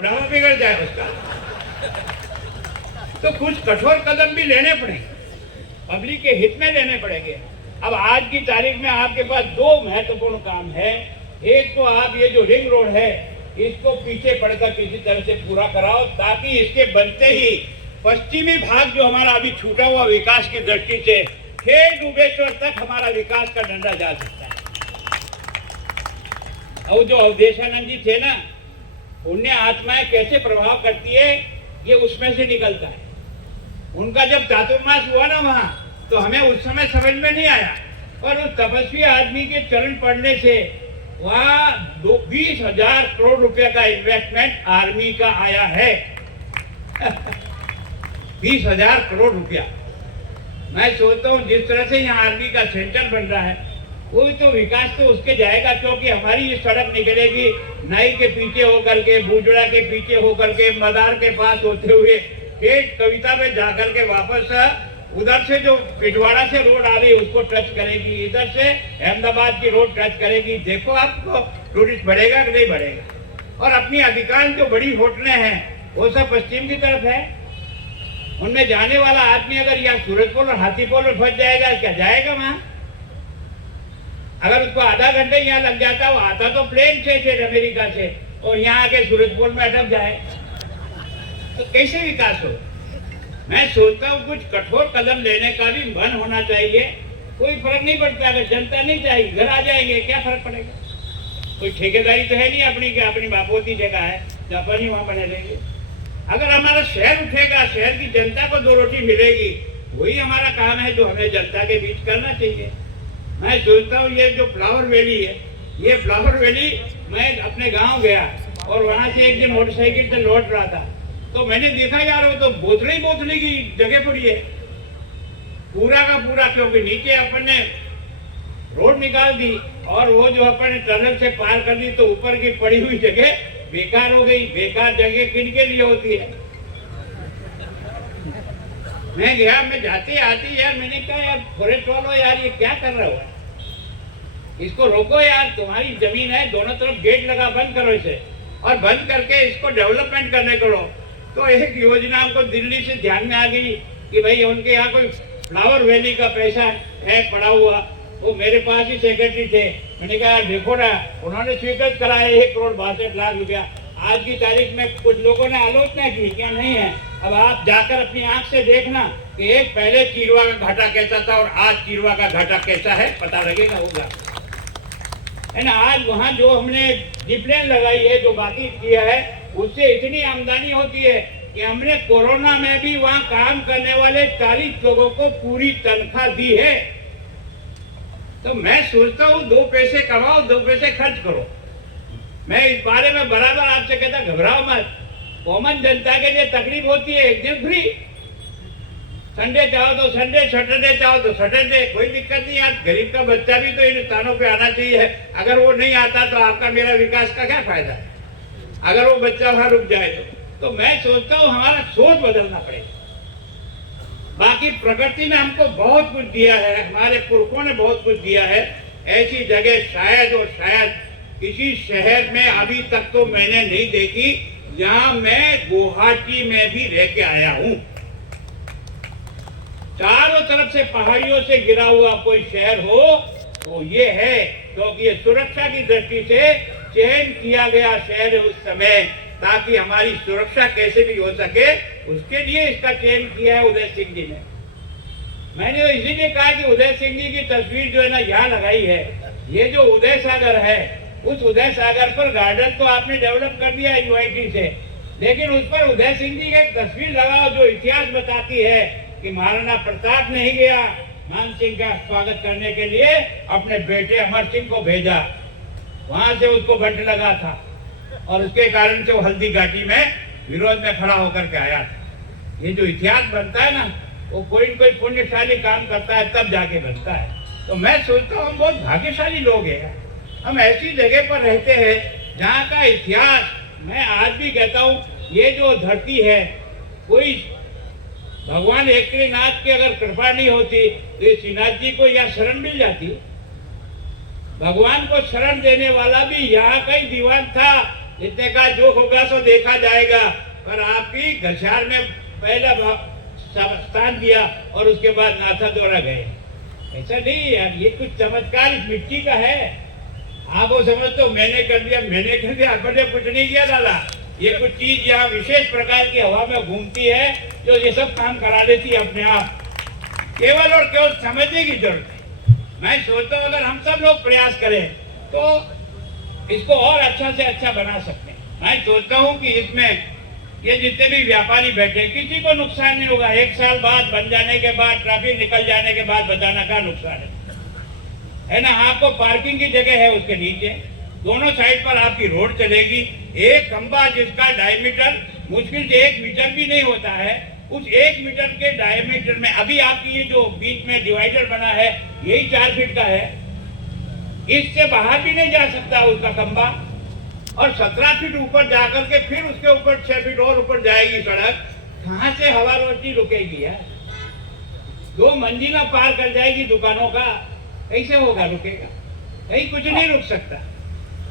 बढ़ावा बिगड़ जाए उसका। तो कुछ कठोर कदम भी लेने पड़ेंगे, पब्लिक के हित में लेने पड़ेंगे। अब आज की तारीख में आपके पास दो महत्वपूर्ण काम है। एक तो आप ये जो रिंग रोड है इसको पीछे पड़कर किसी तरह से पूरा कराओ, ताकि इसके बनते ही पश्चिमी भाग जो हमारा अभी छूटा हुआ विकास की दृष्टि से खेत डूबेश्वर तक हमारा विकास का डंडा जा सकता है। और जो अवधेशानंद जी थे ना, पुण्य आत्माएं कैसे प्रभाव करती है ये उसमें से निकलता है। उनका जब चातुर्मास हुआ ना वहां, तो हमें उस समय समझ में नहीं आया, और उस तपस्वी आदमी के चरण पड़ने से वहां 20,000 करोड़ रुपए का इन्वेस्टमेंट आर्मी का आया है। 20,000 करोड़ रुपया। मैं सोचता हूँ जिस तरह से यहाँ आर्मी का सेंटर बन रहा है, कोई तो विकास तो उसके जाएगा, क्योंकि हमारी ये सड़क निकलेगी नाई के पीछे होकर के, बूजड़ा के पीछे होकर के, मदार के पास होते हुए खेत कविता में जाकर के वापस उधर से जो पिटवाड़ा से रोड आ रही है उसको टच करेगी, इधर से अहमदाबाद की रोड टच करेगी। देखो आपको टूरिस्ट बढ़ेगा कि नहीं बढ़ेगा। और अपनी अधिकांश जो बड़ी होटलें हैं वो सब पश्चिम की तरफ है। उनमें जाने वाला आदमी अगर यहाँ सूरजपोल और हाथीपोल में फंस जाएगा, क्या जाएगा वहां? अगर उसको आधा घंटे यहाँ लग जाता, वो आता तो प्लेन से अमेरिका से, और यहाँ आके सूरजपोल में अटक जाए तो कैसे विकास हो? मैं सोचता हूँ कुछ कठोर कदम लेने का भी मन होना चाहिए। कोई फर्क नहीं पड़ता, अगर जनता नहीं चाहिए घर आ जाएंगे, क्या फर्क पड़ेगा? कोई ठेकेदारी तो है नहीं अपनी, क्या अपनी बापोती जगह है तो अपन ही वहां बने लेंगे। अगर हमारा शहर उठेगा, शहर की जनता को 2 रोटी मिलेगी, वही हमारा काम है जो हमें जनता के बीच करना चाहिए। मैं सोचता हूँ ये जो फ्लावर वैली है, ये फ्लावर वैली, मैं अपने गांव गया और वहां से एक दिन मोटरसाइकिल से लौट रहा था, तो मैंने देखा यार वो तो बोतले की जगह पड़ी है पूरा का पूरा, क्योंकि नीचे अपन ने रोड निकाल दी और वो जो अपन ने टनल से पार कर दी, तो ऊपर की पड़ी हुई जगह बेकार हो गई। बेकार जगह किन के लिए होती है? मैं गया, मैं जाते आते यार मैंने कहा यार फॉरेस्ट वालों, यार ये क्या कर रहे हो, इसको रोको यार, तुम्हारी जमीन है, दोनों तरफ गेट लगा, बंद करो इसे, और बंद करके इसको डेवलपमेंट करने करो। तो एक योजना हमको दिल्ली से ध्यान में आ गई कि भाई उनके यहाँ कोई फ्लावर वैली का पैसा है पड़ा हुआ। वो मेरे पास ही सेक्रेटरी थे, मैंने कहा देखो ना, उन्होंने स्वीकृत कराया 1,62,00,000 रुपया। आज की तारीख में कुछ लोगों ने आलोचना की, क्या नहीं है? अब आप जाकर अपनी आंख से देखना कि एक पहले चीरवा का घाटा कैसा था और आज चीरवा का घाटा कैसा है, पता लगेगा होगा, है ना। आज वहाँ जो हमने जिपलाइन लगाई है, जो बाकी किया है, उससे इतनी आमदनी होती है कि हमने कोरोना में भी वहाँ काम करने वाले 40 लोगों को पूरी तनख्वाह दी है। तो मैं सोचता हूँ 2 पैसे कमाओ, 2 पैसे खर्च करो। मैं इस बारे में बराबर आपसे कहता, घबराओ मत। कॉमन जनता के लिए तकलीफ होती है, एक दिन फ्री, संडे चाहो तो संडे, सैटरडे चाहो तो सैटरडे, कोई दिक्कत नहीं। आज गरीब का बच्चा भी तो इन स्थानों पे आना चाहिए। अगर वो नहीं आता तो आपका मेरा विकास का क्या फायदा है, अगर वो बच्चा वहां रुक जाए तो मैं सोचता हूँ हमारा सोच बदलना पड़ेगा। बाकी प्रकृति ने हमको बहुत कुछ दिया है, हमारे पुरखों ने बहुत कुछ दिया है। ऐसी जगह शायद और शायद किसी शहर में अभी तक तो मैंने नहीं देखी, जहां मैं गुवाहाटी में भी रह के आया हूं। चारों तरफ से पहाड़ियों से घिरा हुआ कोई शहर हो तो ये है, क्योंकि ये सुरक्षा की दृष्टि से चयन किया गया शहर है उस समय, ताकि हमारी सुरक्षा कैसे भी हो सके, उसके लिए इसका चयन किया है उदय सिंह जी ने। मैंने तो इसीलिए कहा कि उदय सिंह जी की तस्वीर जो है ना यहाँ लगाई है। ये जो उदय सागर है, उस उदय सागर पर गार्डन तो आपने डेवलप कर दिया है यूआईटी से, लेकिन उस पर उदय सिंह जी की एक तस्वीर लगाओ जो इतिहास बताती है कि महाराणा प्रताप ने ही गया मान सिंह का स्वागत करने के लिए, अपने बेटे अमर सिंह को भेजा, वहां से उसको बंट लगा था और उसके कारण से वो हल्दी घाटी में विरोध में खड़ा होकर के आया था। ये जो इतिहास बनता है ना, वो कोई न कोई पुण्यशाली काम करता है तब जाके बनता है। तो मैं सोचता हूँ हम बहुत भाग्यशाली लोग हैं, हम ऐसी जगह पर रहते हैं जहाँ का इतिहास, मैं आज भी कहता हूँ ये जो धरती है, कोई भगवान एकनाथ की अगर कृपा नहीं होती तो ये श्रीनाथ जी को यहाँ शरण मिल जाती। भगवान को शरण देने वाला भी यहाँ का ही दीवान था, जितने का जो होगा सो देखा जाएगा, पर आपकी घसार में पहला स्थान दिया और उसके बाद नाथा द्वारा गए। ऐसा नहीं यार, ये कुछ चमत्कार इस मिट्टी का है। आप वो समझते हो मैंने कर दिया, मैंने कर दिया, आपने कुछ नहीं किया दादा। ये कुछ चीज यहाँ विशेष प्रकार की हवा में घूमती है जो ये सब काम करा देती है अपने आप। केवल और केवल समझने की जरूरत है। मैं सोचता हूँ अगर हम सब लोग प्रयास करें तो इसको और अच्छा से अच्छा बना सकते हैं। मैं सोचता हूँ कि इसमें ये जितने भी व्यापारी बैठे किसी को नुकसान नहीं होगा। 1 साल बाद बन जाने के बाद, ट्रैफिक निकल जाने के बाद बताना का नुकसान है ना। आपको पार्किंग की जगह है उसके नीचे, दोनों साइड पर आपकी रोड चलेगी। एक खंबा जिसका डायमीटर मुश्किल से 1 मीटर भी नहीं होता है, उस 1 मीटर के डायमीटर में अभी आपकी ये जो बीच में डिवाइडर बना है यही 4 फीट का है, इससे बाहर भी नहीं जा सकता उसका खंबा। और 17 फीट ऊपर जाकर के फिर उसके ऊपर 6 फीट और ऊपर जाएगी सड़क। कहाँ से हवा रोशनी रुकेगी यार? 2 मंजिला पार कर जाएगी दुकानों का, कैसे होगा? रुकेगा कहीं, कुछ नहीं रुक सकता।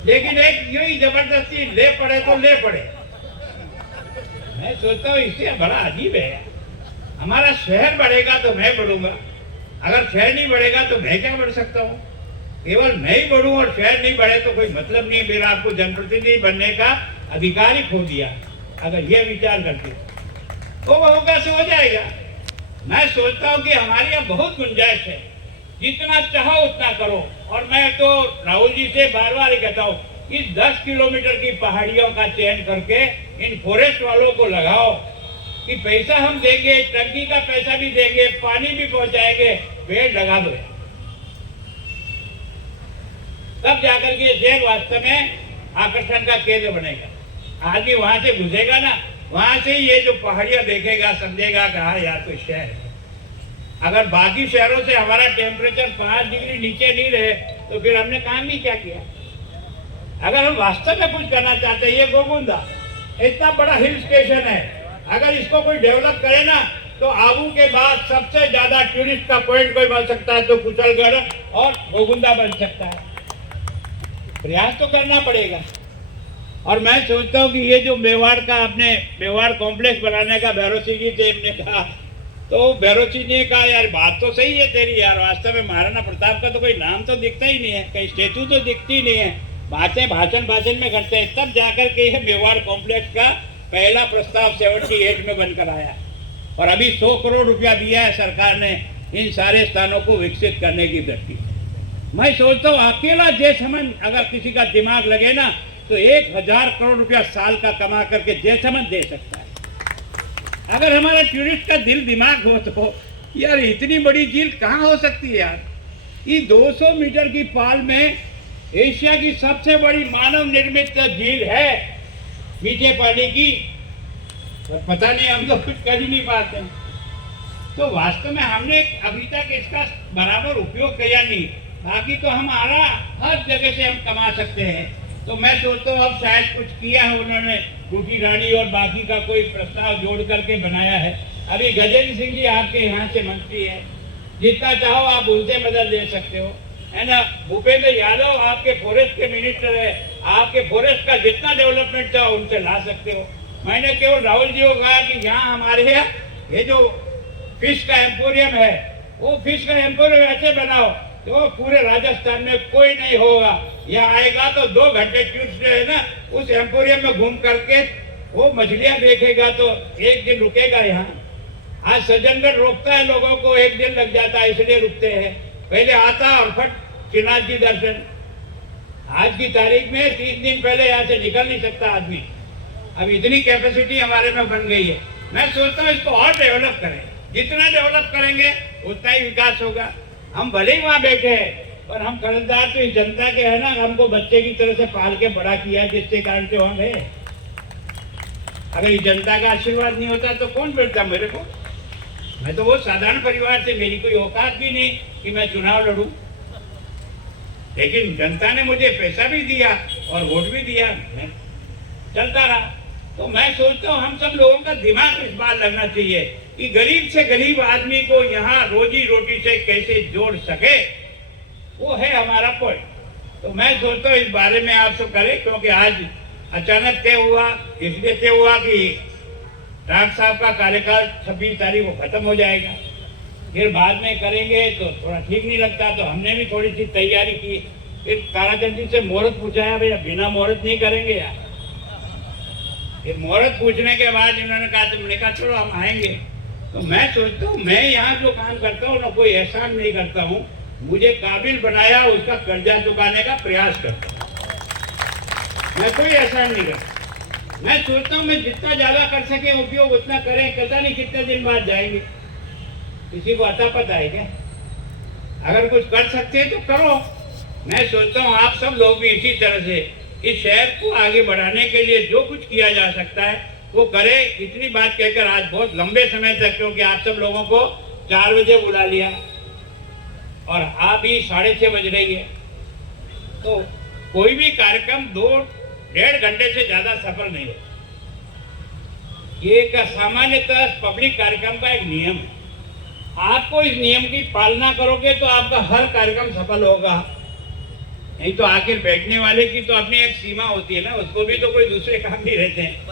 लेकिन एक यही जबरदस्ती ले पड़े तो ले पड़े। मैं सोचता हूँ इससे बड़ा अजीब है। हमारा शहर बढ़ेगा तो मैं बढ़ूंगा, अगर शहर नहीं बढ़ेगा तो मैं क्या बढ़ सकता हूँ? केवल मैं ही बढ़ूं और शहर नहीं बढ़े तो कोई मतलब नहीं। मेरा आपको जनप्रतिनिधि बनने का अधिकार ही खो दिया। अगर ये विचार करते तो वो होगा सो हो जाएगा। मैं सोचता हूँ कि हमारे यहाँ बहुत गुंजाइश है, जितना चाहो उतना करो। और मैं तो राहुल जी से बार बार ही कहता हूँ, इस 10 किलोमीटर की पहाड़ियों का चयन करके इन फॉरेस्ट वालों को लगाओ कि पैसा हम देंगे, टंकी का पैसा भी देंगे, पानी भी पहुंचाएंगे, पेड़ लगा दो। तब जाकर के शहर वास्तव में आकर्षण का केंद्र बनेगा। आदमी वहां से घुसेगा ना, वहां से ये जो पहाड़ियां देखेगा समझेगा कि हाँ यार तो शहर है। अगर बाकी शहरों से हमारा टेम्परेचर 5 डिग्री नीचे नहीं रहे तो फिर हमने काम भी क्या किया? अगर हम वास्तव में कुछ करना चाहते हैं, ये गोगुंदा इतना बड़ा हिल स्टेशन है, अगर इसको कोई डेवलप करे ना तो आबू के बाद सबसे ज्यादा टूरिस्ट का पॉइंट कोई बन सकता है तो कुशलगढ़ और गोगुंदा बन सकता है। प्रयास तो करना पड़ेगा। और मैं सोचता हूँ कि ये जो मेवाड़ का आपने मेवाड़ कॉम्प्लेक्स बनाने का भैरव सिंह जी से हमने कहा, तो भैरव सिंह जी ने कहा यार बात तो सही है तेरी यार, वास्तव में महाराणा प्रताप का तो कोई नाम तो दिखता ही नहीं है, कहीं स्टेचू तो दिखती ही नहीं है, बातें भाषण में करते हैं। तब जाकर के ये मेवाड़ कॉम्प्लेक्स का पहला प्रस्ताव 78 में बनकर आया और अभी 100 करोड़ रुपया दिया है सरकार ने इन सारे स्थानों को विकसित करने की दृष्टि से। मैं सोचता हूँ अकेला जैसमंद अगर किसी का दिमाग लगे ना तो 1000 करोड़ रुपया साल का कमा करके जैसमंद दे सकता है। अगर हमारा टूरिस्ट का दिल दिमाग हो तो यार इतनी बड़ी झील कहाँ हो सकती है यार? ये 200 मीटर की पाल में एशिया की सबसे बड़ी मानव निर्मित झील है मीठे पानी की, और पता नहीं हम लोग कुछ कर ही नहीं पाते। तो वास्तव में हमने अभी तक इसका बराबर उपयोग किया नहीं। बाकी तो हमारा हर जगह से हम कमा सकते हैं। तो मैं सोचता हूँ अब शायद कुछ किया है उन्होंने, टूटी रानी और बाकी का कोई प्रस्ताव जोड़ करके बनाया है। अभी गजेंद्र सिंह जी आपके यहाँ से मंत्री है, जितना चाहो आप उनसे मदद ले सकते हो, है ना। भूपेंद्र यादव आपके फॉरेस्ट के मिनिस्टर है, आपके फॉरेस्ट का जितना डेवलपमेंट चाहो उनसे ला सकते हो। मैंने केवल राहुल जी को कहा कि यहाँ हमारे यहाँ ये जो फिश का एम्पोरियम है, वो फिश का एम्पोरियम ऐसे बनाओ तो पूरे राजस्थान में कोई नहीं होगा। यहाँ आएगा तो 2 घंटे टूरिस्ट जो है ना उस एम्पोरियम में घूम करके वो मछलियाँ देखेगा तो 1 दिन रुकेगा यहाँ। आज सज्जनगढ़ रोकता है लोगों को, 1 दिन लग जाता है इसलिए रुकते हैं। पहले आता और फट श्रीनाथ जी दर्शन। आज की तारीख में 3 दिन पहले यहाँ से निकल नहीं सकता आदमी। अब इतनी कैपेसिटी हमारे में बन गई है। मैं सोचता हूँ इसको और डेवलप करें, जितना डेवलप करेंगे उतना ही विकास होगा। हम भले ही वहाँ बैठे हैं पर हम कर्जदार तो इस जनता के है ना, हमको बच्चे की तरह से पाल के बड़ा किया है, जिसके कारण से वहाँ गए। अगर इस जनता का आशीर्वाद नहीं होता तो कौन बैठता मेरे को? मैं तो वो साधारण परिवार से, मेरी कोई औकात भी नहीं कि मैं चुनाव लड़ूं, लेकिन जनता ने मुझे पैसा भी दिया और वोट भी दिया, मैं चलता रहा। तो मैं सोचता हूँ हम सब लोगों का दिमाग इस बात लगना चाहिए कि गरीब से गरीब आदमी को यहाँ रोजी रोटी से कैसे जोड़ सके, वो है हमारा पॉइंट। तो मैं सोचता हूँ इस बारे में आप सब करें, क्योंकि आज अचानक तय हुआ, इसलिए तय हुआ कि डॉक्टर साहब का कार्यकाल 26 तारीख को खत्म हो जाएगा, फिर बाद में करेंगे तो थोड़ा ठीक नहीं लगता, तो हमने भी थोड़ी सी तैयारी की। फिर ताराचंद जी से मुहूर्त पूछा है, भैया बिना मुहूर्त नहीं करेंगे यार। फिर मुहूर्त पूछने के बाद इन्होंने कहा, तो मैंने कहा चलो हम आएंगे। तो मैं सोचता हूँ मैं यहाँ जो काम करता हूँ ना, कोई एहसान नहीं करता हूँ, मुझे काबिल बनाया उसका कर्जा चुकाने का प्रयास करता हूँ, मैं कोई एहसान नहीं करता। मैं सोचता हूँ मैं जितना ज्यादा कर सके उपयोग उतना करें, पता नहीं कितने दिन बाद जाएंगे, किसी को अता पता है क्या? अगर कुछ कर सकते हैं तो करो। मैं सोचता हूँ आप सब लोग भी इसी तरह से इस शहर को आगे बढ़ाने के लिए जो कुछ किया जा सकता है वो करें। इतनी बात कहकर आज बहुत लंबे समय तक, क्योंकि आप सब लोगों को 4 बजे बुला लिया और आप ही 6:30 बज रही है, तो कोई भी कार्यक्रम 2-1.5 घंटे से ज्यादा सफल नहीं होता। ये एक सामान्यतः पब्लिक कार्यक्रम का एक नियम है। आपको इस नियम की पालना करोगे तो आपका हर कार्यक्रम सफल होगा। नहीं तो आखिर बैठने वाले की तो अपनी एक सीमा होती है ना, उसको भी तो कोई दूसरे काम नहीं रहते हैं।